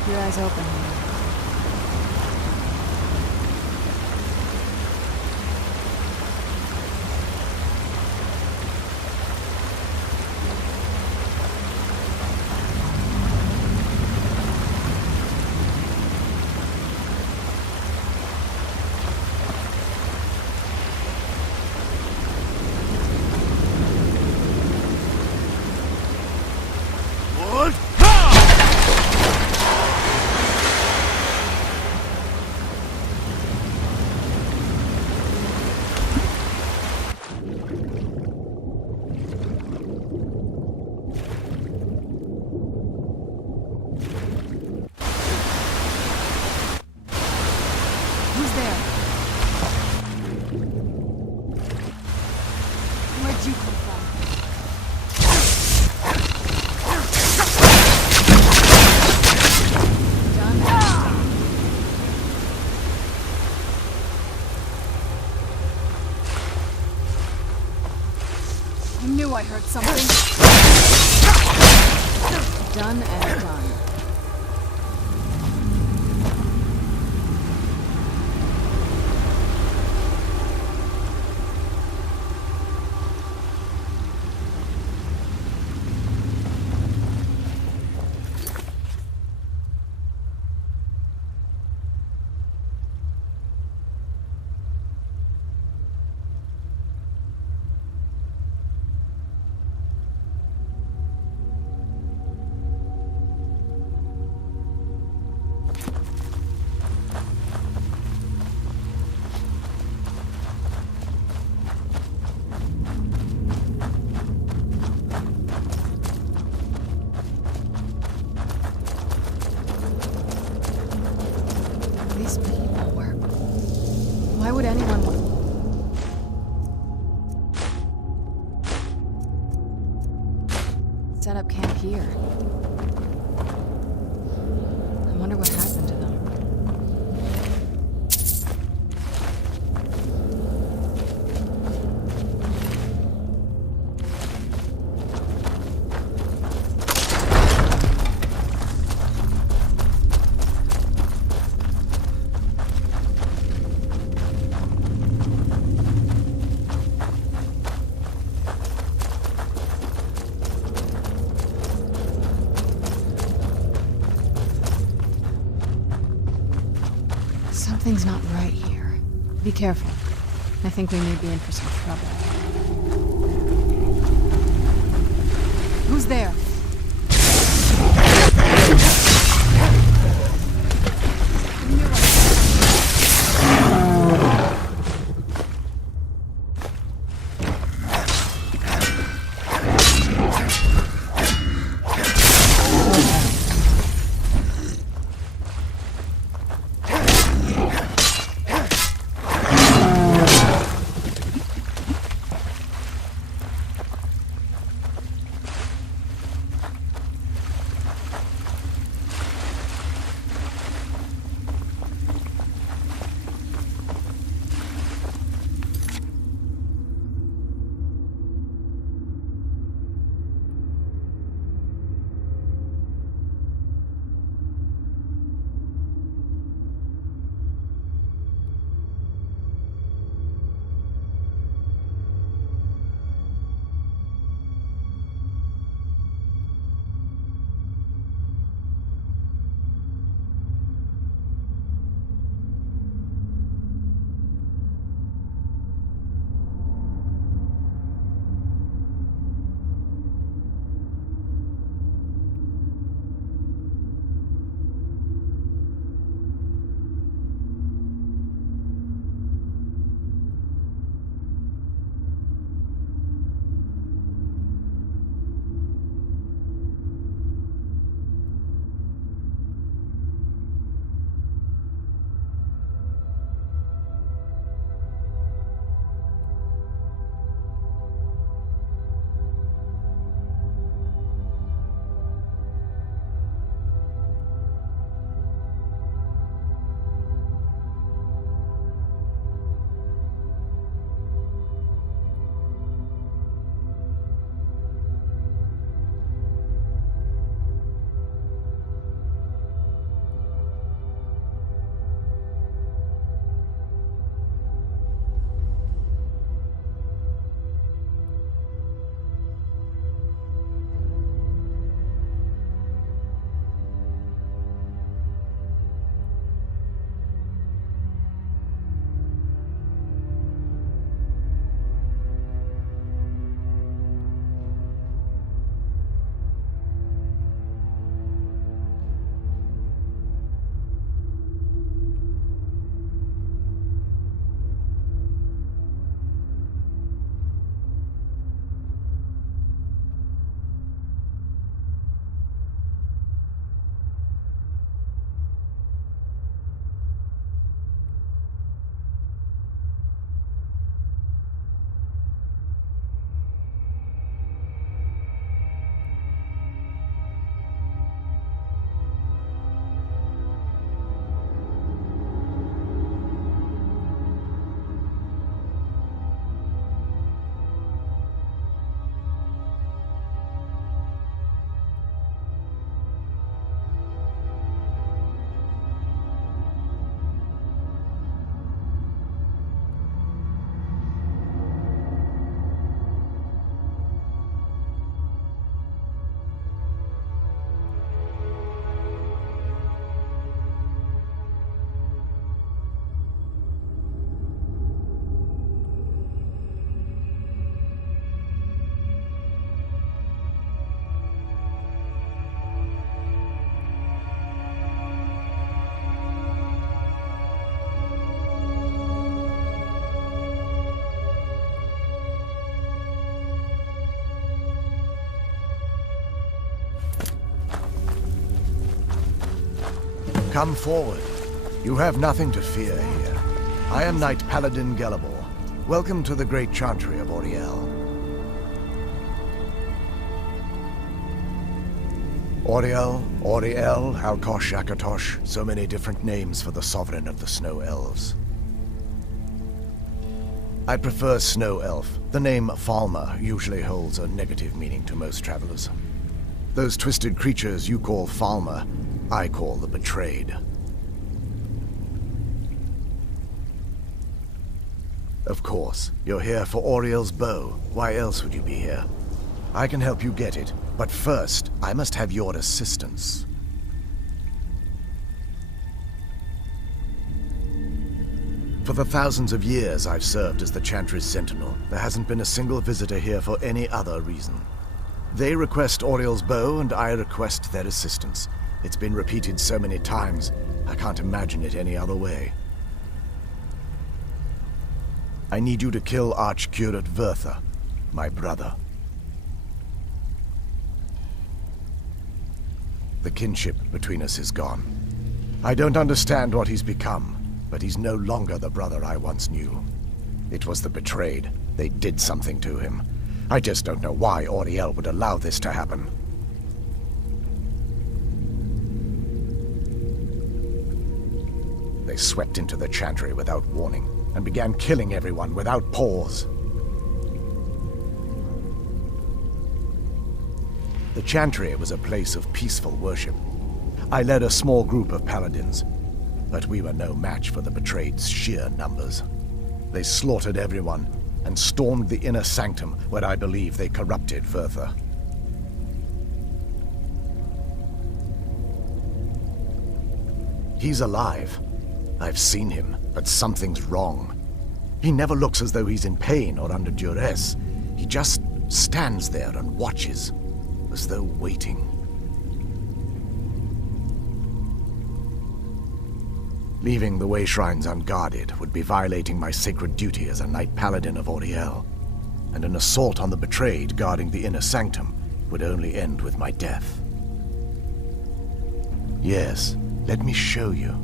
Keep your eyes open here. Who's there? Where'd you come from? Done? I knew I heard something. Done and done. These people were... Why would anyone want... set up camp here? I wonder what happened to them. Something's not right here. Be careful. I think we may be in for some trouble. Who's there? Come forward. You have nothing to fear here. I am Knight Paladin Gelabor. Welcome to the great chantry of Auriel. Auriel, Alkosh, Akatosh, so many different names for the sovereign of the Snow Elves. I prefer Snow Elf. The name Falmer usually holds a negative meaning to most travelers. Those twisted creatures you call Falmer, I call the Betrayed. Of course, you're here for Auriel's bow. Why else would you be here? I can help you get it, but first, I must have your assistance. For the thousands of years I've served as the Chantry's sentinel, there hasn't been a single visitor here for any other reason. They request Auriel's bow, and I request their assistance. It's been repeated so many times, I can't imagine it any other way. I need you to kill Archcurate Vertha, my brother. The kinship between us is gone. I don't understand what he's become, but he's no longer the brother I once knew. It was the Betrayed. They did something to him. I just don't know why Auriel would allow this to happen. They swept into the Chantry without warning, and began killing everyone without pause. The Chantry was a place of peaceful worship. I led a small group of paladins, but we were no match for the Betrayed's sheer numbers. They slaughtered everyone, and stormed the inner sanctum where I believe they corrupted Vertha. He's alive. I've seen him, but something's wrong. He never looks as though he's in pain or under duress. He just stands there and watches, as though waiting. Leaving the way shrines unguarded would be violating my sacred duty as a Knight Paladin of Auriel, and an assault on the Betrayed guarding the inner sanctum would only end with my death. Yes, let me show you.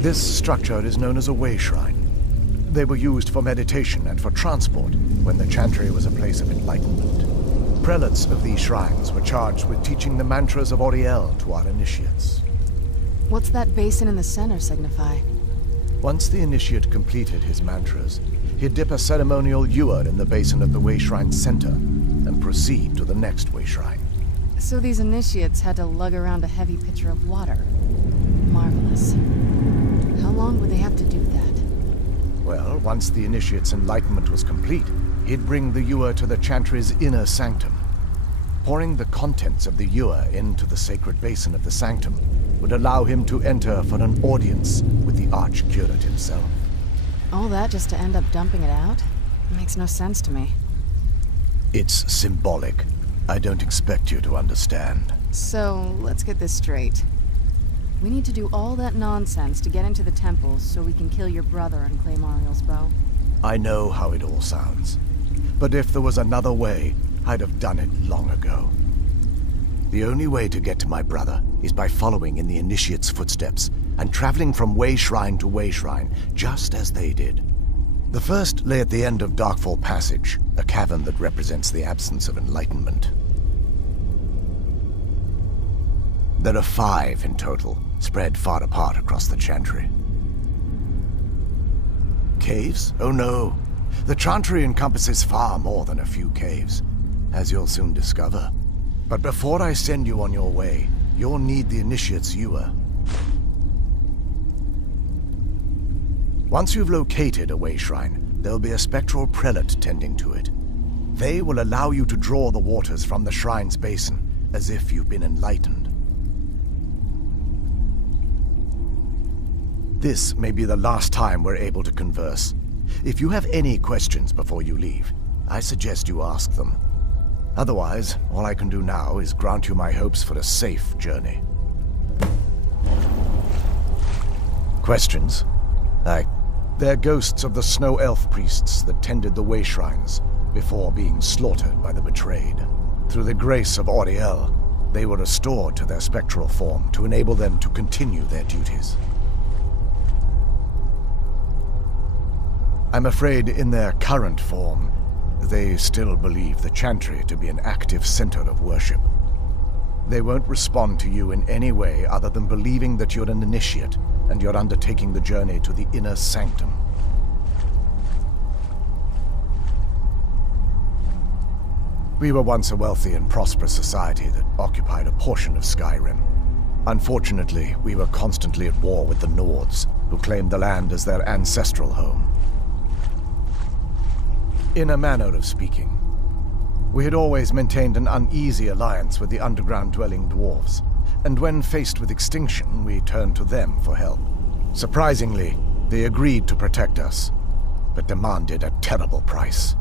This structure is known as a way shrine. They were used for meditation and for transport when the Chantry was a place of enlightenment. Prelates of these shrines were charged with teaching the mantras of Auriel to our initiates. What's that basin in the center signify? Once the initiate completed his mantras, he'd dip a ceremonial ewer in the basin of the way shrine's center and proceed to the next way shrine. So these initiates had to lug around a heavy pitcher of water. Marvelous. How long would they have to do that? Well, once the initiate's enlightenment was complete, he'd bring the ewer to the Chantry's inner sanctum. Pouring the contents of the ewer into the sacred basin of the sanctum would allow him to enter for an audience with the Archcurate himself. All that just to end up dumping it out? It makes no sense to me. It's symbolic. I don't expect you to understand. So, let's get this straight. We need to do all that nonsense to get into the temples so we can kill your brother and claim Auriel's bow. I know how it all sounds. But if there was another way, I'd have done it long ago. The only way to get to my brother is by following in the initiate's footsteps and traveling from way shrine to way shrine, just as they did. The first lay at the end of Darkfall Passage, a cavern that represents the absence of enlightenment. There are 5 in total, spread far apart across the Chantry. Caves? Oh no. The Chantry encompasses far more than a few caves, as you'll soon discover. But before I send you on your way, you'll need the initiate's ewer. Once you've located a way shrine, there'll be a spectral prelate tending to it. They will allow you to draw the waters from the shrine's basin, as if you've been enlightened. This may be the last time we're able to converse. If you have any questions before you leave, I suggest you ask them. Otherwise, all I can do now is grant you my hopes for a safe journey. Questions? They're ghosts of the snow elf priests that tended the way shrines before being slaughtered by the betrayed. Through the grace of Auriel, they were restored to their spectral form to enable them to continue their duties. I'm afraid in their current form, they still believe the Chantry to be an active center of worship. They won't respond to you in any way other than believing that you're an initiate and you're undertaking the journey to the inner sanctum. We were once a wealthy and prosperous society that occupied a portion of Skyrim. Unfortunately, we were constantly at war with the Nords, who claimed the land as their ancestral home. In a manner of speaking, we had always maintained an uneasy alliance with the underground-dwelling dwarves, and when faced with extinction, we turned to them for help. Surprisingly, they agreed to protect us, but demanded a terrible price: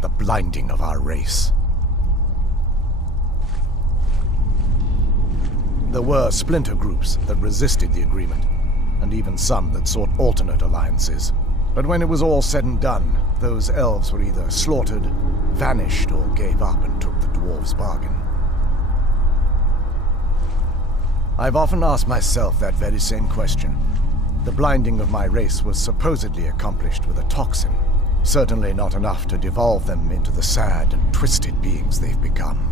the blinding of our race. There were splinter groups that resisted the agreement, and even some that sought alternate alliances. But when it was all said and done, those elves were either slaughtered, vanished, or gave up and took the dwarves' bargain. I've often asked myself that very same question. The blinding of my race was supposedly accomplished with a toxin, certainly not enough to devolve them into the sad and twisted beings they've become.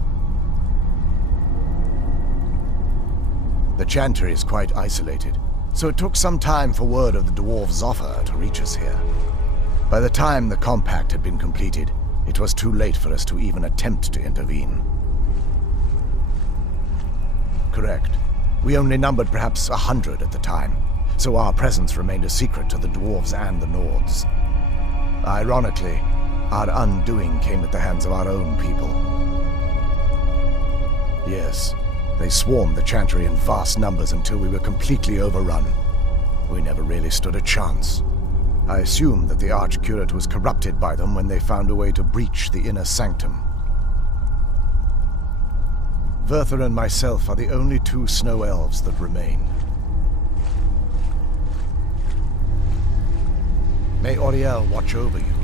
The Chantry is quite isolated, so it took some time for word of the dwarves' offer to reach us here. By the time the compact had been completed, it was too late for us to even attempt to intervene. Correct. We only numbered perhaps 100 at the time, so our presence remained a secret to the dwarves and the Nords. Ironically, our undoing came at the hands of our own people. Yes, they swarmed the Chantry in vast numbers until we were completely overrun. We never really stood a chance. I assumed that the Archcurate was corrupted by them when they found a way to breach the inner sanctum. Verther and myself are the only two snow elves that remain. May Auriel watch over you.